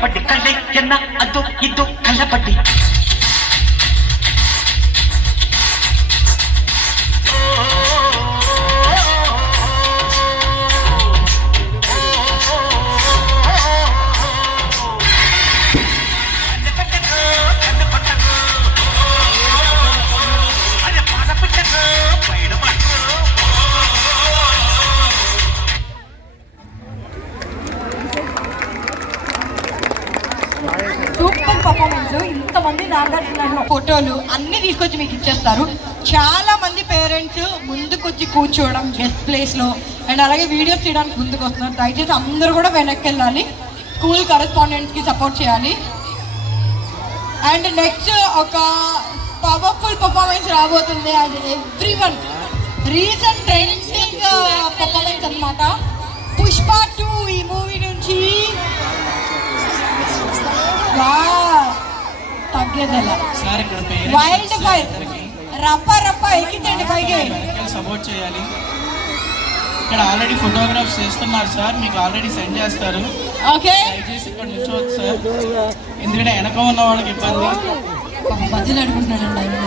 ಪಟ್ಟಿ ಪಟ್ಟಿ ಕಲೆಯನ್ನ ಅದು ಇದು ಕಳ್ಳಪಟ್ಟಿ సూపర్ పర్ఫార్మెన్స్. ఇంతమంది నాగార్జున ఫోటోలు అన్ని తీసుకొచ్చి మీకు ఇచ్చేస్తారు. చాలా మంది పేరెంట్స్ ముందుకొచ్చి కూర్చోవడం గెస్ట్ ప్లేస్లో అండ్ అలాగే వీడియోస్ తీయడానికి ముందుకు వస్తున్నారు. దయచేసి అందరూ కూడా వెనక్కి వెళ్ళాలి. స్కూల్ కరెస్పాండెంట్స్కి సపోర్ట్ చేయాలి. అండ్ నెక్స్ట్ ఒక పవర్ఫుల్ పర్ఫార్మెన్స్ రాబోతుంది. అది ఎవ్రీవన్ రీసెంట్ ట్రెండింగ్ పర్ఫార్మెన్స్ అనమాట. పుష్ప 2 ఈ మూవీ నుంచి తగ్గేదలా వైల్డ్ ఫైర్ రప్ప రప్ప ఎక్కించండి పైకి. సపోర్ట్ చేయాలి. ఇక్కడ ఆల్రెడీ ఫోటోగ్రాఫ్స్ చేస్తున్నారు సార్, మీకు ఆల్రెడీ సెండ్ చేస్తారు. ఓకే, దయచేసి ఇక్కడ నుంచోవచ్చు సార్, ఎందుకంటే వెనక ఉన్న వాళ్ళకి ఇబ్బంది. మధ్యలో అడుగుంటున్నాడండి ఆయన.